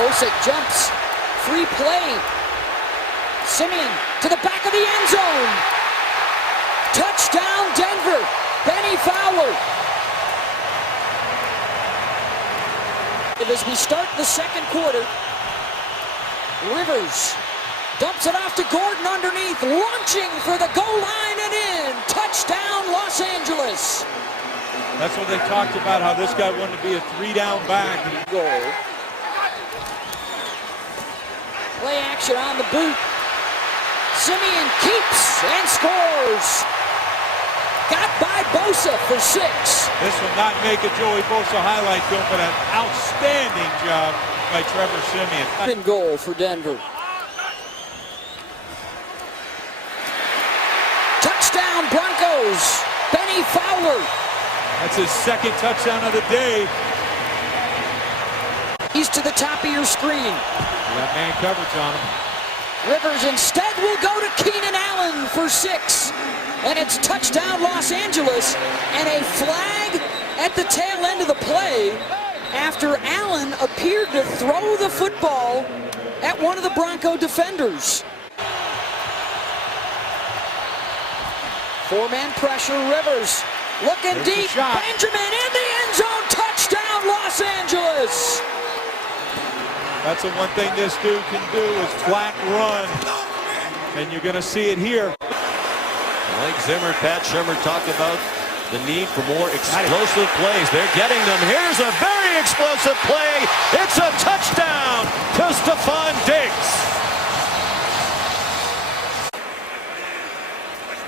Bosick jumps. Free play. Simeon to the back of the end zone. Touchdown, Denver. Benny Fowler. As we start the second quarter, Rivers dumps it off to Gordon underneath, launching for the goal line and in. Touchdown, Los Angeles. That's what they talked about, how this guy wanted to be a three-down back. Goal. Play action on the boot. Simeon keeps and scores. Got by Bosa for 6. This will not make a Joey Bosa highlight film, but an outstanding job by Trevor Simeon. In goal for Denver. Touchdown Broncos. Benny Fowler. That's his second touchdown of the day. He's to the top of your screen. Got man coverage on him. Rivers instead will go to Keenan Allen for 6. And it's touchdown Los Angeles, and a flag at the tail end of the play after Allen appeared to throw the football at one of the Bronco defenders. 4-man pressure, Rivers looking deep, Benjamin in the end zone, touchdown Los Angeles. That's the one thing this dude can do is flat run, and you're going to see it here. Mike Zimmer, Pat Shurmur talked about the need for more explosive plays. They're getting them. Here's a very explosive play. It's a touchdown to Stephon Diggs.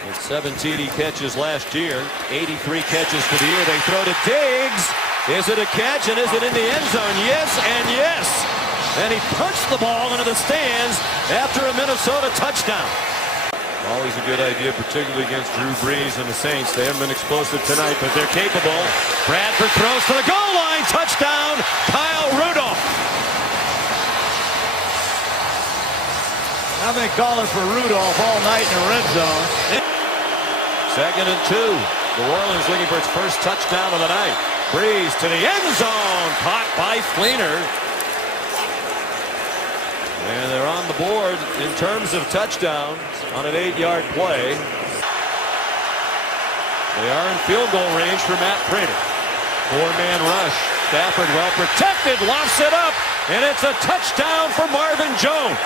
With 7 TD catches last year, 83 catches for the year. They throw to Diggs. Is it a catch and is it in the end zone? Yes and yes. And he punched the ball into the stands after a Minnesota touchdown. Always a good idea, particularly against Drew Brees and the Saints. They haven't been explosive tonight, but they're capable. Bradford throws to the goal line. Touchdown, Kyle Rudolph. I've been calling for Rudolph all night in the red zone. 2nd and 2. New Orleans looking for its first touchdown of the night. Brees to the end zone. Caught by Fleener. And they're on the board in terms of touchdowns on an 8-yard play. They are in field goal range for Matt Prater. 4-man rush. Stafford well protected, lofts it up, and it's a touchdown for Marvin Jones.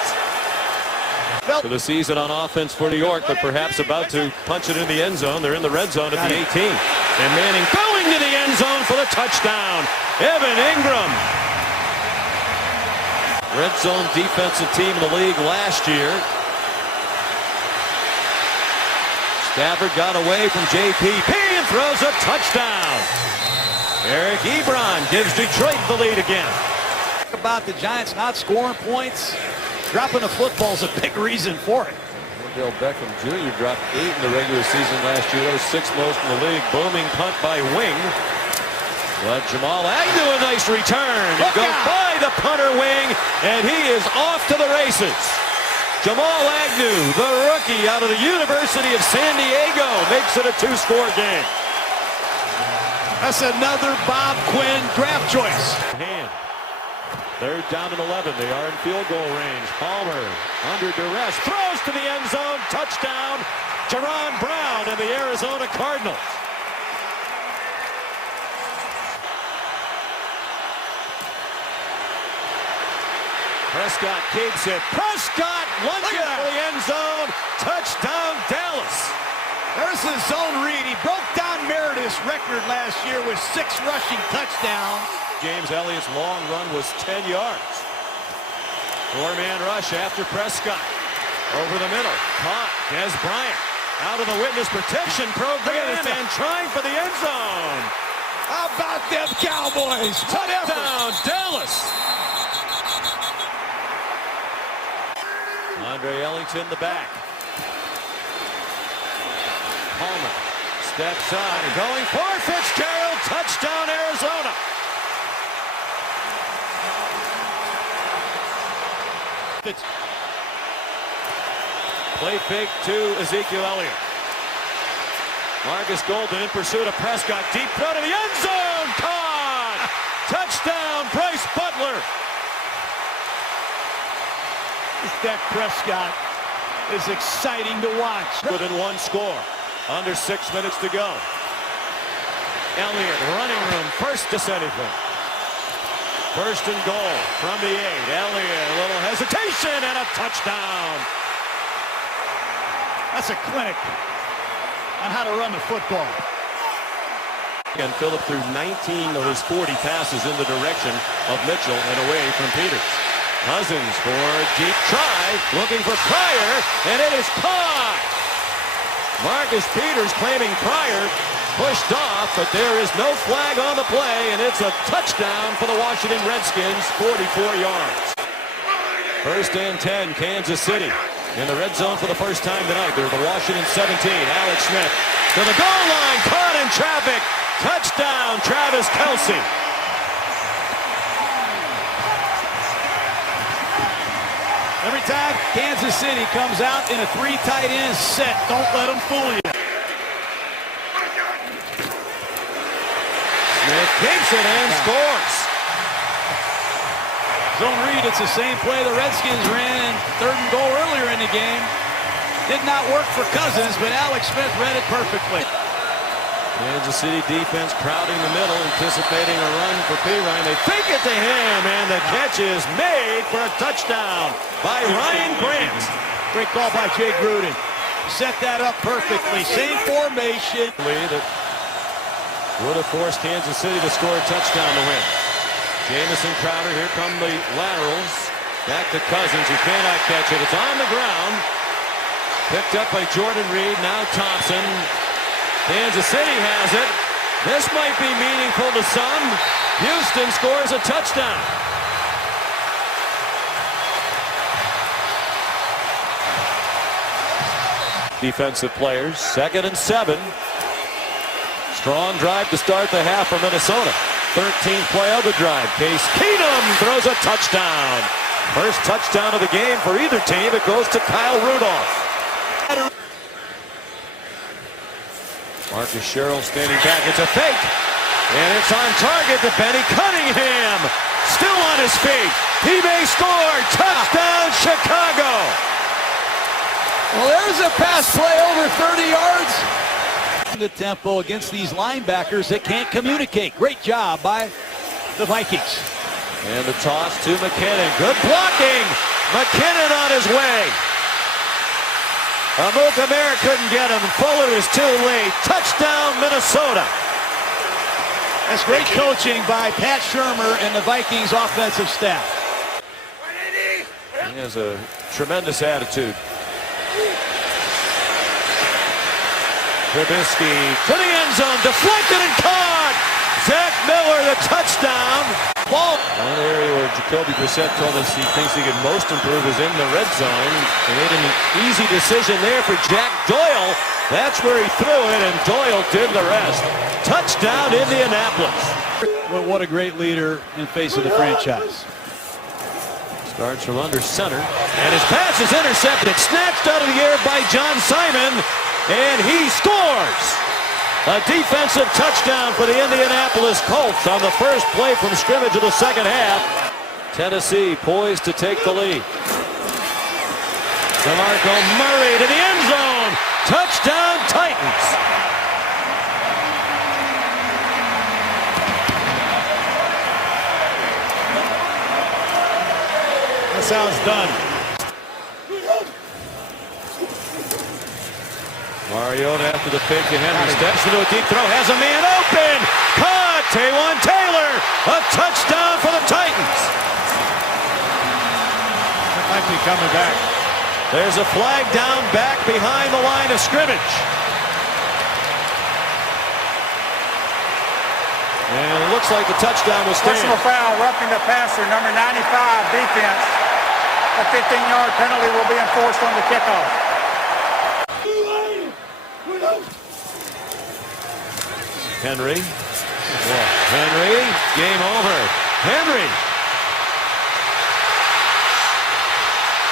For the season on offense for New York, but perhaps about to punch it in the end zone. They're in the red zone at the 18. And Manning going to the end zone for the touchdown. Evan Ingram. Red zone defensive team in the league last year. Stafford got away from JPP and throws a touchdown. Eric Ebron gives Detroit the lead again. About the Giants not scoring points, dropping the football is a big reason for it. Odell Beckham Jr. dropped 8 in the regular season last year. That was 6th most in the league. Booming punt by Wing. But Jamal Agnew, a nice return. He goes by the punter Wing, and he is off to the races. Jamal Agnew, the rookie out of the University of San Diego, makes it a 2-score game. That's another Bob Quinn draft choice. Hand. 3rd down and 11. They are in field goal range. Palmer under duress throws to the end zone. Touchdown, Jaron Brown and the Arizona Cardinals. Prescott keeps it. Prescott lunges for the end zone. Touchdown, Dallas. There's his zone read. He broke down Meredith's record last year with 6 rushing touchdowns. James Elliott's long run was 10 yards. 4-man rush after Prescott. Over the middle. Caught. Des Bryant out of the witness protection program and trying for the end zone. How about them Cowboys? Touchdown, Dallas. Andre Ellington, the back. Palmer steps on, going for Fitzgerald. Touchdown, Arizona. Play fake to Ezekiel Elliott. Marcus Golden in pursuit of Prescott. Deep throw to the end zone. Caught. Touchdown, Bryce Butler. Dak Prescott is exciting to watch. Within one score. Under 6 minutes to go. Elliott, running room, first to anything. First and goal from the 8. Elliott, a little hesitation and a touchdown. That's a clinic on how to run the football. And Phillip threw 19 of his 40 passes in the direction of Mitchell and away from Peters. Cousins for a deep try, looking for Pryor, and it is caught. Marcus Peters claiming Pryor pushed off, but there is no flag on the play, and it's a touchdown for the Washington Redskins, 44 yards. First and 10, Kansas City. In the red zone for the first time tonight. They're the Washington 17. Alex Smith to the goal line, caught in traffic. Touchdown, Travis Kelce. Every time Kansas City comes out in a 3 tight end set, don't let them fool you. Smith keeps it and scores. Zone read, it's the same play the Redskins ran in 3rd and goal earlier in the game. Did not work for Cousins, but Alex Smith read it perfectly. Kansas City defense crowding the middle, anticipating a run for Pirine. They fake it to him, and the catch is made for a touchdown by Ryan Grant. Great call by Jay Gruden. Set that up perfectly. Same formation. That would have forced Kansas City to score a touchdown to win. Jamison, Crowder, here come the laterals. Back to Cousins, who cannot catch it. It's on the ground. Picked up by Jordan Reed, now Thompson. Kansas City has it. This might be meaningful to some. Houston scores a touchdown. Defensive players, 2nd and 7. Strong drive to start the half for Minnesota. 13th play of the drive. Case Keenum throws a touchdown. First touchdown of the game for either team. It goes to Kyle Rudolph. Marcus Sherrill standing back. It's a fake. And it's on target to Benny Cunningham. Still on his feet. He may score. Touchdown, Chicago. Well, there's a pass play over 30 yards. The tempo against these linebackers that can't communicate. Great job by the Vikings. And the toss to McKinnon. Good blocking. McKinnon on his way. Amukamara couldn't get him. Fuller is too late. Touchdown, Minnesota. That's great coaching by Pat Shurmur and the Vikings offensive staff. He has a tremendous attitude. Trubisky to the end zone, deflected and caught. Zach Miller, the touchdown. Ball. One area where Jacoby Brissett told us he thinks he could most improve is in the red zone. He made an easy decision there for Jack Doyle. That's where he threw it, and Doyle did the rest. Touchdown, Indianapolis. Well, what a great leader in face of the franchise. Starts from under center, and his pass is intercepted. Snatched out of the air by John Simon. And he scores! A defensive touchdown for the Indianapolis Colts on the first play from scrimmage of the second half. Tennessee poised to take the lead. DeMarco Murray to the end zone. Touchdown, Titans. That sounds done. Mariota after the pick to Henry. Steps into a deep throw. Has a man open. Caught. Taywan Taylor. A touchdown for the Titans. It might be coming back. There's a flag down back behind the line of scrimmage. And it looks like the touchdown will stand. Personal foul, roughing the passer, number 95, defense. A 15-yard penalty will be enforced on the kickoff. Henry. Henry. Game over. Henry.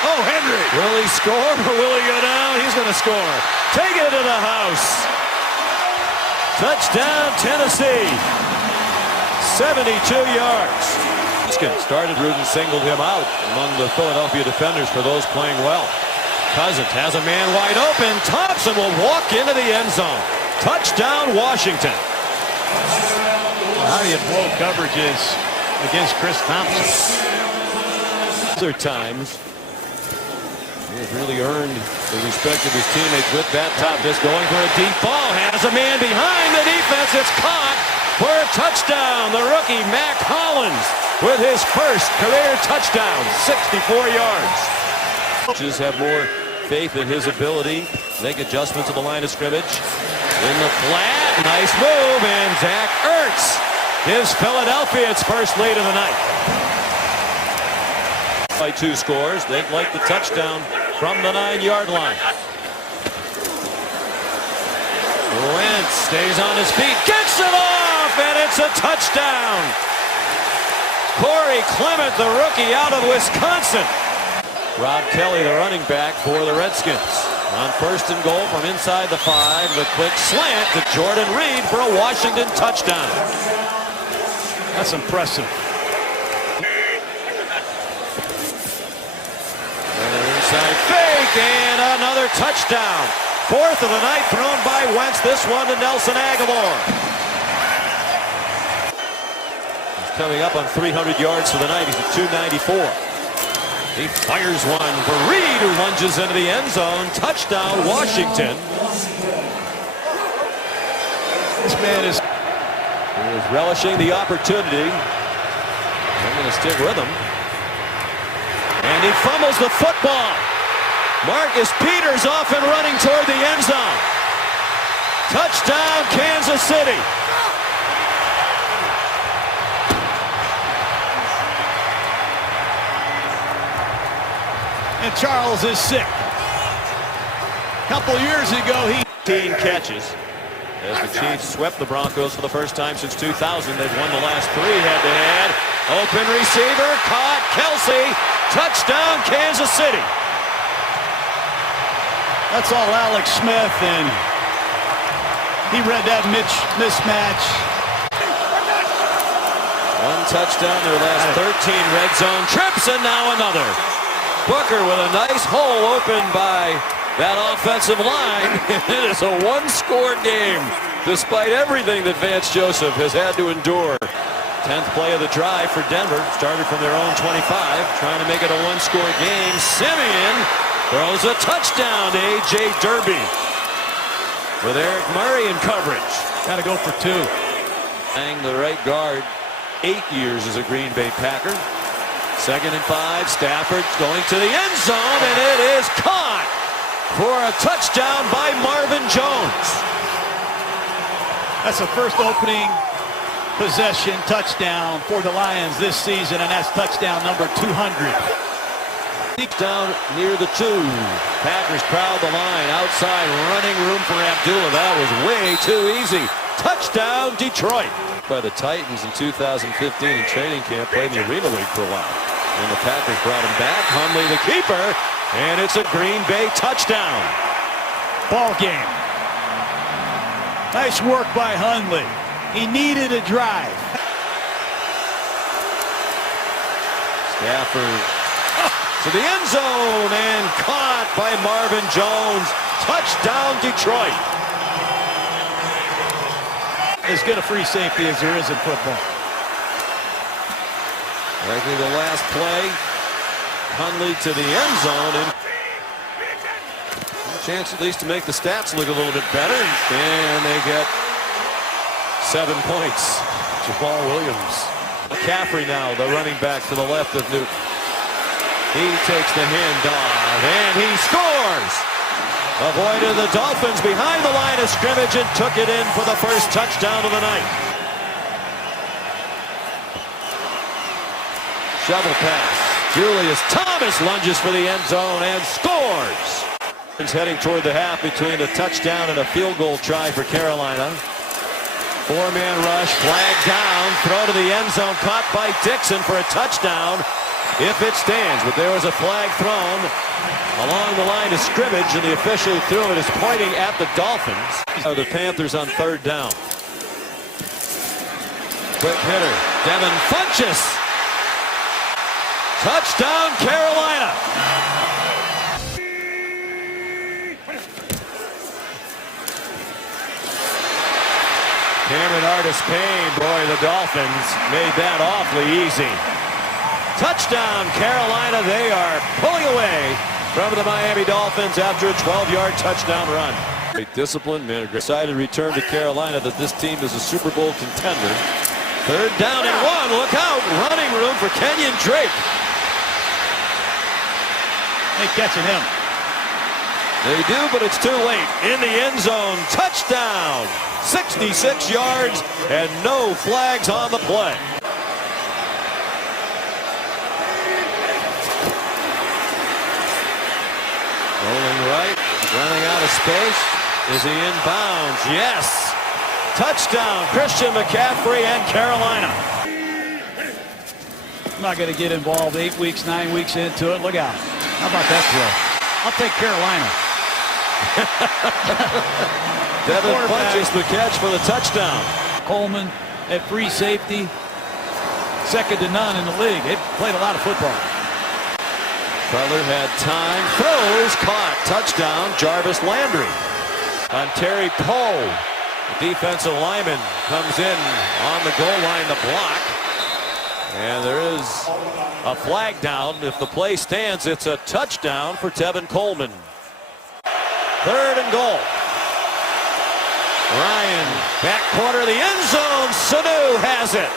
Oh, Henry. Will he score or will he go down? He's going to score. Take it to the house. Touchdown, Tennessee. 72 yards. Redskins started. Rudin singled him out among the Philadelphia defenders for those playing well. Cousins has a man wide open. Thompson will walk into the end zone. Touchdown, Washington. How do you blow coverages against Chris Thompson? Other times, he has really earned the respect of his teammates with that toughness. Going for a deep ball. Has a man behind the defense. It's caught for a touchdown. The rookie, Mac Hollins, with his first career touchdown, 64 yards. Coaches have more faith in his ability to make adjustments at the line of scrimmage. In the flat, nice move, and Zach Ertz gives Philadelphia its first lead of the night. By 2 scores, they'd like the touchdown from the 9-yard line. Wentz stays on his feet, gets it off, and it's a touchdown. Corey Clement, the rookie out of Wisconsin. Rod Kelly, the running back for the Redskins. On 1st and goal from inside the 5, the quick slant to Jordan Reed for a Washington touchdown. That's impressive. Inside fake and another touchdown. 4th of the night thrown by Wentz. This one to Nelson Aguilar. He's coming up on 300 yards for the night. He's at 294. He fires one for Reed, who lunges into the end zone. Touchdown, Washington. This man is relishing the opportunity. I'm going to stick with him. And he fumbles the football. Marcus Peters off and running toward the end zone. Touchdown, Kansas City. And Charles is sick. A couple years ago, he 18 catches as the Chiefs swept the Broncos for the first time since 2000. They've won the last 3 head-to-head. Open receiver, caught, Kelsey. Touchdown, Kansas City. That's all Alex Smith, and he read that mismatch. 1 touchdown, their last 13 red zone trips, and now another. Booker with a nice hole opened by that offensive line. It is a 1-score game, despite everything that Vance Joseph has had to endure. 10th play of the drive for Denver. Started from their own 25, trying to make it a 1-score game. Simeon throws a touchdown to A.J. Derby with Eric Murray in coverage. Got to go for 2. Hang the right guard, 8 years as a Green Bay Packer. 2nd and 5, Stafford going to the end zone, and it is caught for a touchdown by Marvin Jones. That's the first opening possession touchdown for the Lions this season, and that's touchdown number 200. Down near the 2. Packers crowd the line outside, running room for Abdullah. That was way too easy. Touchdown, Detroit. By the Titans in 2015 in training camp, played in the Arena League for a while. And the Packers brought him back. Hundley the keeper, and it's a Green Bay touchdown. Ball game. Nice work by Hundley. He needed a drive. Stafford to the end zone and caught by Marvin Jones. Touchdown, Detroit. As good a free safety as there is in football. Likely the last play. Hundley to the end zone, and a chance at least to make the stats look a little bit better. And they get 7 points. Jamal Williams. McCaffrey now, the running back to the left of Newton. He takes the handoff, and he scores! Avoided the Dolphins behind the line of scrimmage and took it in for the first touchdown of the night. Shovel pass. Julius Thomas lunges for the end zone and scores! He's heading toward the half between a touchdown and a field goal try for Carolina. 4-man rush, flag down, throw to the end zone, caught by Dixon for a touchdown. If it stands, but there was a flag thrown along the line of scrimmage, and the official who threw it is pointing at the Dolphins. The Panthers on 3rd down. Quick hitter, Devin Funchess Touchdown, Carolina. Cameron Artis-Payne, boy, the Dolphins made that awfully easy. Touchdown, Carolina. They are pulling away from the Miami Dolphins after a 12-yard touchdown run. Great discipline, man. Excited return to Carolina that this team is a Super Bowl contender. Third down and 1. Look out. Running room for Kenyon Drake. They catching him. They do, but it's too late. In the end zone. Touchdown. 66 yards and no flags on the play. Rolling right, running out of space. Is he in bounds? Yes. Touchdown, Christian McCaffrey and Carolina. I'm not going to get involved 8 weeks, 9 weeks into it. Look out. How about that throw? I'll take Carolina. Devin punches the catch for the touchdown. Coleman at free safety. Second to none in the league. They played a lot of football. Butler had time. Throws, caught. Touchdown, Jarvis Landry. On Terry Poe. The defensive lineman comes in on the goal line to block. And there is a flag down. If the play stands, it's a touchdown for Tevin Coleman. Third and goal. Ryan, back corner of the end zone. Sanu has it.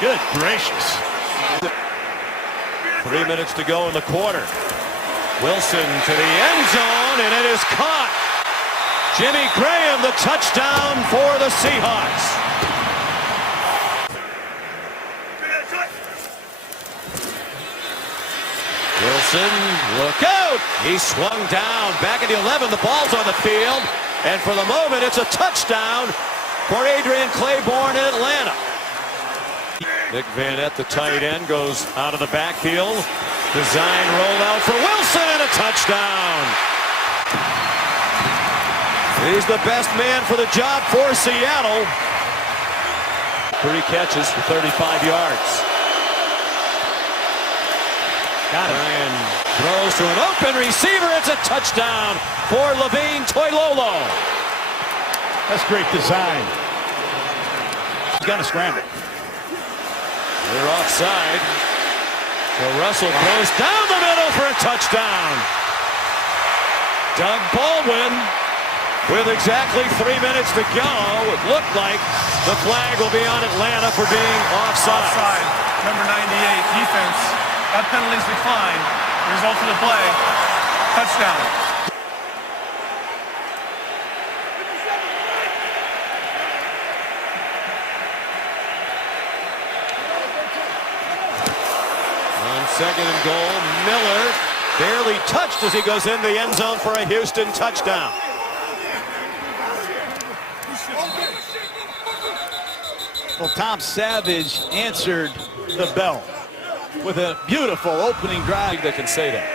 Good gracious. 3 minutes to go in the quarter. Wilson to the end zone, and it is caught. Jimmy Graham, the touchdown for the Seahawks. Wilson, look out. He swung down. Back at the 11. The ball's on the field. And for the moment, it's a touchdown for Adrian Claiborne in Atlanta. Nick Van Ette, the tight end, goes out of the backfield. Design rollout for Wilson and a touchdown. He's the best man for the job for Seattle. 3 catches for 35 yards. Got it. Ryan throws to an open receiver. It's a touchdown for Levine Toilolo. That's great design. He's going to scramble. They're offside. So Russell throws down the middle for a touchdown. Doug Baldwin with exactly 3 minutes to go. It looked like the flag will be on Atlanta for being offside. Offside, number 98, defense. That penalty's declined. Result of the play, touchdown. On second and goal, Miller barely touched as he goes in the end zone for a Houston touchdown. Well, Tom Savage answered the bell with a beautiful opening drive. That can say that.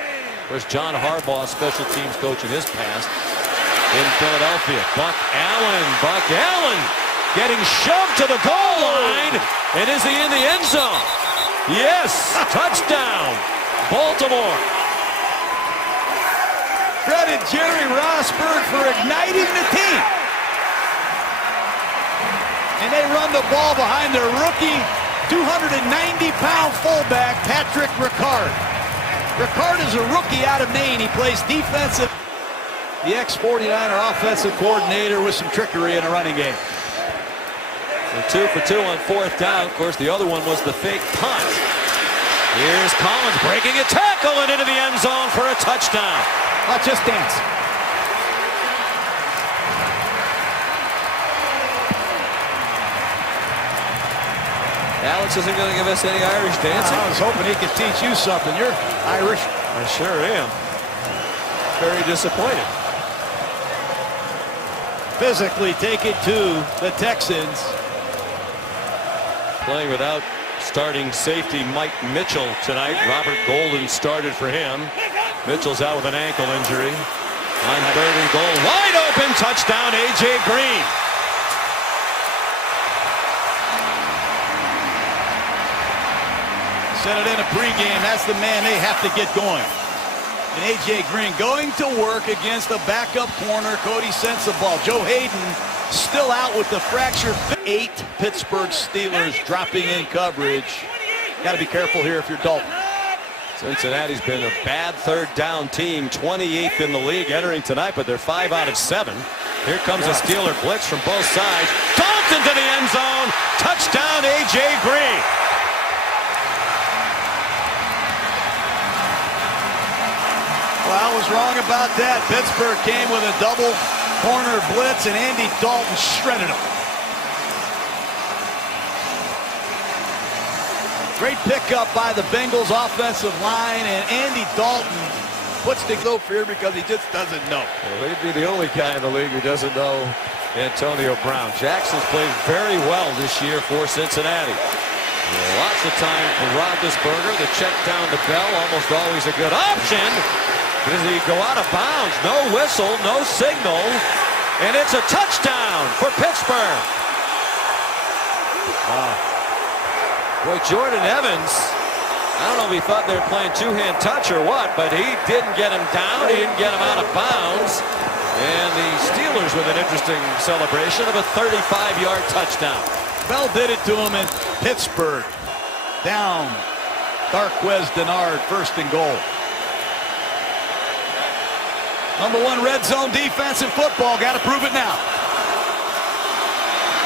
Where's John Harbaugh, special teams coach in his past in Philadelphia. Buck Allen getting shoved to the goal line. And is he in the end zone? Yes, touchdown, Baltimore. Credit Jerry Rosburg for igniting the team. And they run the ball behind their rookie 290-pound fullback, Patrick Ricard. Ricard is a rookie out of Maine. He plays defensive. The ex-49er offensive coordinator with some trickery in a running game. So 2 for 2 on fourth down. Of course, the other one was the fake punt. Here's Collins breaking a tackle and into the end zone for a touchdown. Let's just dance. Alex isn't going to give us any Irish dancing. I was hoping he could teach you something. You're Irish. I sure am. Very disappointed. Physically take it to the Texans. Playing without starting safety Mike Mitchell tonight. Robert Golden started for him. Mitchell's out with an ankle injury. On third and goal, wide open touchdown, A.J. Green. said it in a pregame. That's the man they have to get going. And A.J. Green going to work against the backup corner. Cody sends the ball. Joe Hayden still out with the fracture. 8 Pittsburgh Steelers dropping in coverage. Got to be careful here if you're Dalton. Cincinnati's been a bad third down team, 28th in the league entering tonight, but they're 5 out of 7. Here comes a Steeler blitz from both sides. Dalton to the end zone. Touchdown, A.J. Green. Well, I was wrong about that. Pittsburgh came with a double corner blitz, and Andy Dalton shredded him. Great pickup by the Bengals offensive line, and Andy Dalton puts the no fear because he just doesn't know. Well, he'd be the only guy in the league who doesn't know Antonio Brown. Jackson's played very well this year for Cincinnati. Lots of time for Roethlisberger. The check down to Bell, almost always a good option. Does he go out of bounds? No whistle, no signal, and it's a touchdown for Pittsburgh. Boy, Jordan Evans, I don't know if he thought they were playing two-hand touch or what, but he didn't get him down. He didn't get him out of bounds. And the Steelers with an interesting celebration of a 35-yard touchdown. Bell did it to him in Pittsburgh. Down. Darquez Denard, 1st and goal. Number 1 red zone defense in football. Got to prove it now.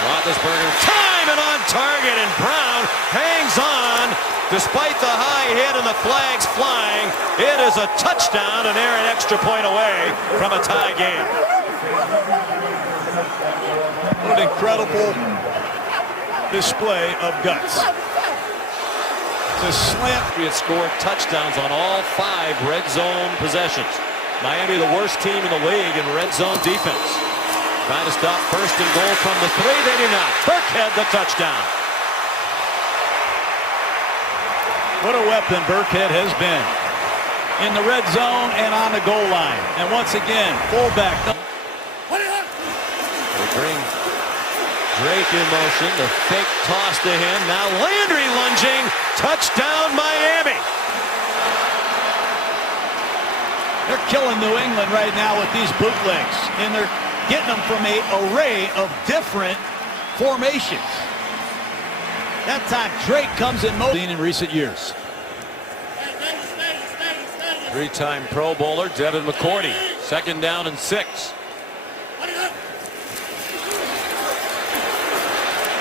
Roethlisberger, time and on target, and Brown hangs on despite the high hit and the flags flying. It is a touchdown, and they're an extra point away from a tie game. What an incredible display of guts. It's a slant. He had scored touchdowns on all 5 red zone possessions. Miami, the worst team in the league in red zone defense. Trying to stop 1st and goal from the 3. They do not. Burkhead the touchdown. What a weapon Burkhead has been in the red zone and on the goal line. And once again, fullback. They bring Drake in motion. The fake toss to him. Now Landry lunging. Touchdown Miami. They're killing New England right now with these bootlegs. And they're getting them from an array of different formations. That time Drake comes in motion in recent years. 3-time Pro Bowler Devin McCourty. 2nd down and 6.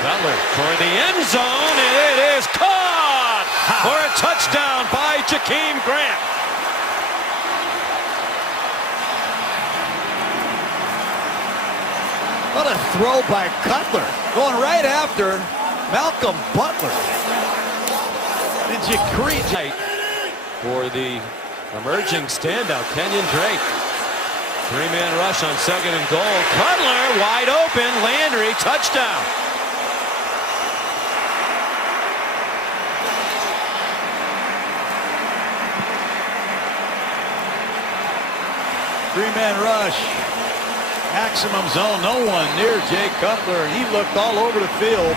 Cutler for the end zone, and it is caught for a touchdown by Jakeem Grant. What a throw by Cutler, going right after Malcolm Butler. Did you create for the emerging standout Kenyon Drake? 3-man rush on 2nd and goal. Cutler wide open. Landry touchdown. Three-man rush. Maximum zone. No one near Jay Cutler. He looked all over the field.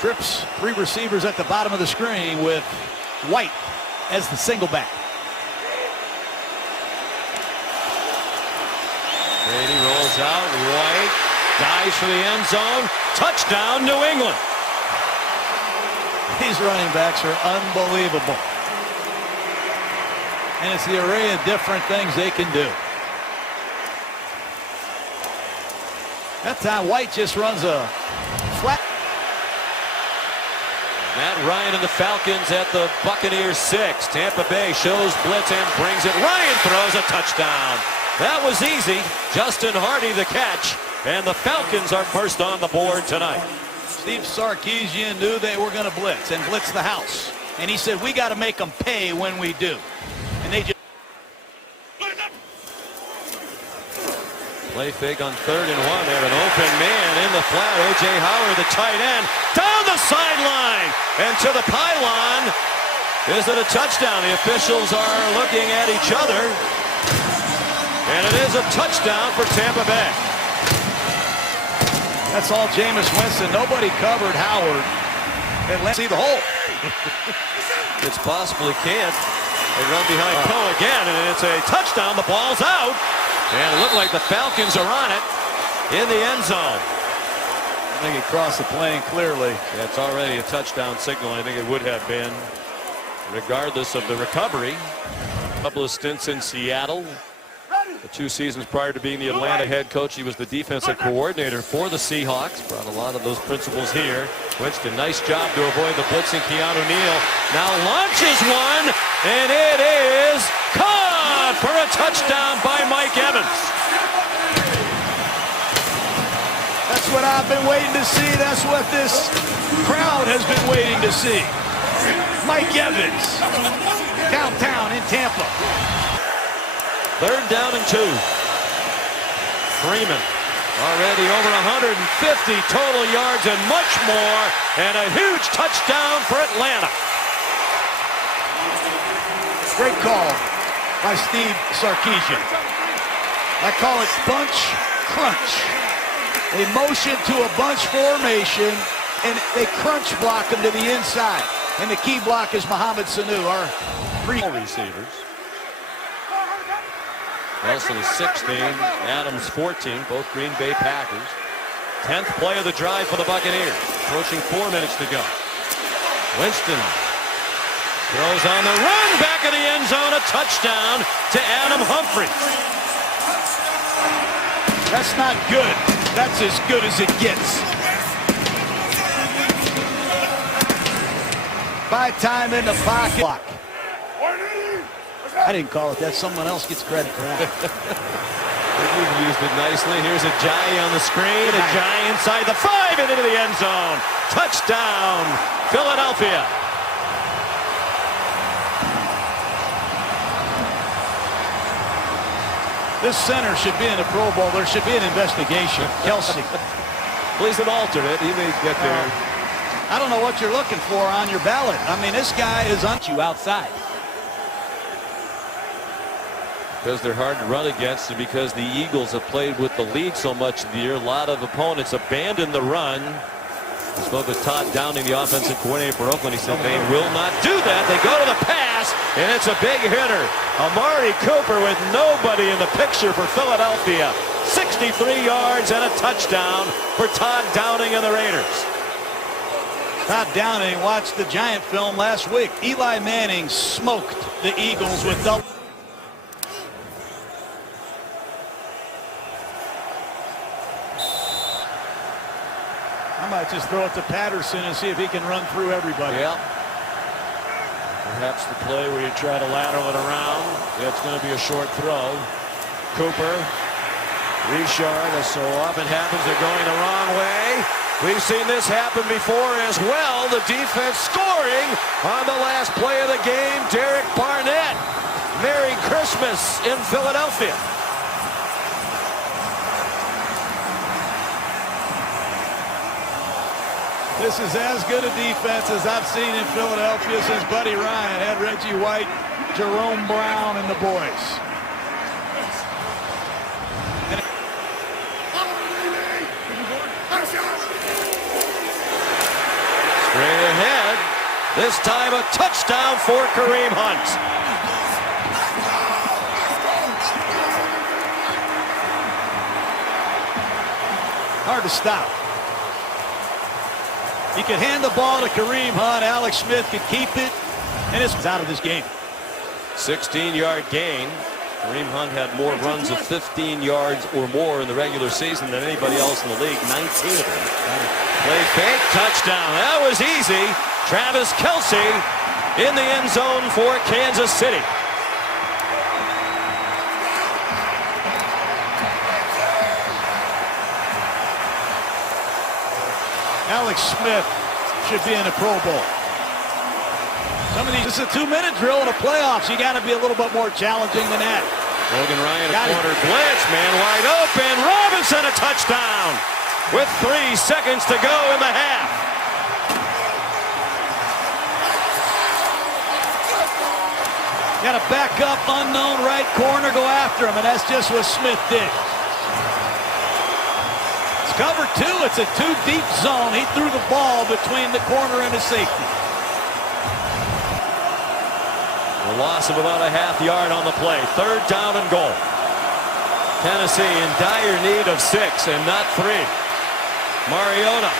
Trips 3 receivers at the bottom of the screen with White as the single back. Brady rolls out. White dives for the end zone. Touchdown, New England. These running backs are unbelievable. And it's the array of different things they can do. That time White just runs a flat. Matt Ryan and the Falcons at the Buccaneers 6. Tampa Bay shows blitz and brings it. Ryan throws a touchdown. That was easy. Justin Hardy the catch. And the Falcons are first on the board tonight. Steve Sarkisian knew they were going to blitz and blitz the house. And he said, we got to make them pay when we do. And they just... Play fake on 3rd and 1. They have an open man in the flat. O.J. Howard, the tight end, down the sideline and to the pylon. Is it a touchdown? The officials are looking at each other. And it is a touchdown for Tampa Bay. That's all Jameis Winston. Nobody covered Howard. Let's see the hole. It's possible he can't. They run behind Poe again, and it's a touchdown. The ball's out. And it looked like the Falcons are on it in the end zone. I think he crossed the plane clearly. Yeah, it's already a touchdown signal. I think it would have been, regardless of the recovery. A couple of stints in Seattle. The 2 seasons prior to being the Atlanta head coach, he was the defensive coordinator for the Seahawks. Brought a lot of those principles here. Winston, nice job to avoid the blitzing. Keanu Neal now launches one, and it is caught for a touchdown by Mike Evans. That's what I've been waiting to see. That's what this crowd has been waiting to see. Mike Evans, downtown in Tampa. 3rd down and 2. Freeman already over 150 total yards and much more, and a huge touchdown for Atlanta. Great call by Steve Sarkisian. I call it bunch crunch. They motion to a bunch formation, and they crunch block them to the inside. And the key block is Mohamed Sanu, our 3 receivers. Nelson is 16, Adams 14, both Green Bay Packers. 10th play of the drive for the Buccaneers. Approaching 4 minutes to go. Winston throws on the run, back of the end zone, a touchdown to Adam Humphries. That's not good. That's as good as it gets. By time in the pocket. I didn't call it that. Someone else gets credit for that. You've used it nicely. Here's a Jai on the screen. A Jai inside the 5 and into the end zone. Touchdown, Philadelphia. This center should be in the Pro Bowl. There should be an investigation. Kelsey. He's an alternate. He may get there. I don't know what you're looking for on your ballot. I mean, this guy is on you outside. Because they're hard to run against, and because the Eagles have played with the lead so much of the year, a lot of opponents abandon the run. I spoke with Todd Downing, the offensive coordinator for Oakland. He said they will not do that. They go to the pass, and it's a big hitter. Amari Cooper with nobody in the picture for Philadelphia. 63 yards and a touchdown for Todd Downing and the Raiders. Todd Downing watched the Giant film last week. Eli Manning smoked the Eagles with double. I might just throw it to Patterson and see if he can run through everybody. Yeah. Perhaps the play where you try to lateral it around. It's going to be a short throw. Cooper, Richard, as so often happens, they're going the wrong way. We've seen this happen before as well. The defense scoring on the last play of the game. Derek Barnett. Merry Christmas in Philadelphia. This is as good a defense as I've seen in Philadelphia since Buddy Ryan had Reggie White, Jerome Brown, and the boys. Straight ahead. This time a touchdown for Kareem Hunt. Hard to stop. You can hand the ball to Kareem Hunt. Alex Smith can keep it, and it's out of this game. 16-yard gain. Kareem Hunt had more runs of 15 yards or more in the regular season than anybody else in the league. 19 of them. Play fake, touchdown. That was easy. Travis Kelce in the end zone for Kansas City. Alex Smith should be in a Pro Bowl. Some of these, this is a 2-minute drill in the playoffs. You got to be a little bit more challenging than that. Logan Ryan, a corner blitz, man wide open. Robinson, a touchdown with 3 seconds to go in the half. Got to back up, unknown right corner, go after him, and that's just what Smith did. cover two. It's a two-deep zone. He threw the ball between the corner and the safety. A loss of about a half yard on the play. 3rd down and goal. Tennessee in dire need of 6 and not 3. Mariota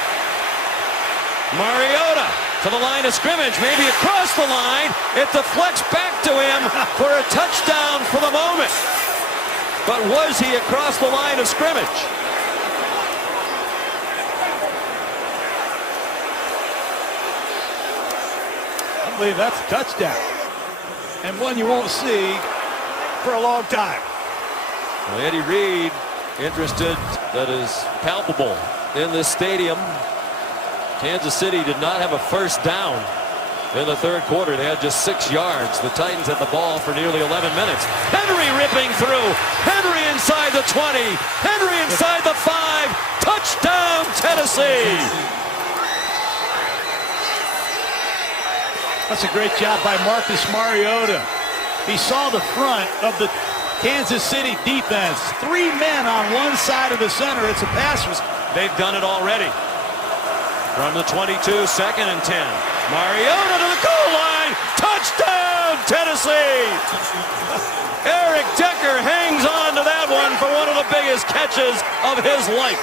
to the line of scrimmage, maybe across the line. It deflects back to him for a touchdown for the moment. But was he across the line of scrimmage? I believe that's a touchdown. And one you won't see for a long time. Well, Eddie Reed interested, that is palpable in this stadium. Kansas City did not have a first down in the 3rd quarter. They had just 6 yards. The Titans had the ball for nearly 11 minutes. Henry ripping through. Henry inside the 20. Henry inside the 5. Touchdown, Tennessee. That's a great job by Marcus Mariota. He saw the front of the Kansas City defense. 3 men on one side of the center. It's a pass. They've done it already. From the 22, 2nd and 10. Mariota to the goal line. Touchdown, Tennessee. Eric Decker hangs on to that one for one of the biggest catches of his life.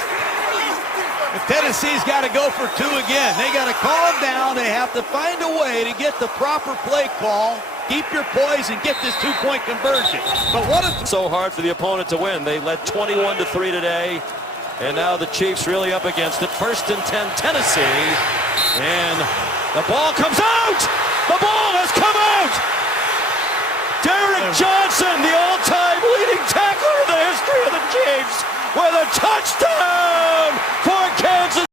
Tennessee's got to go for 2 again. They got to calm down. They have to find a way to get the proper play call. Keep your poise and get this 2-point conversion. But what if so hard for the opponent to win? They led 21-3 today, and now the Chiefs really up against it. 1st and 10, Tennessee, and the ball comes out. The ball has come out. Derrick Johnson, the all-time leading tackler in the history of the Chiefs, with a touchdown for Kansas.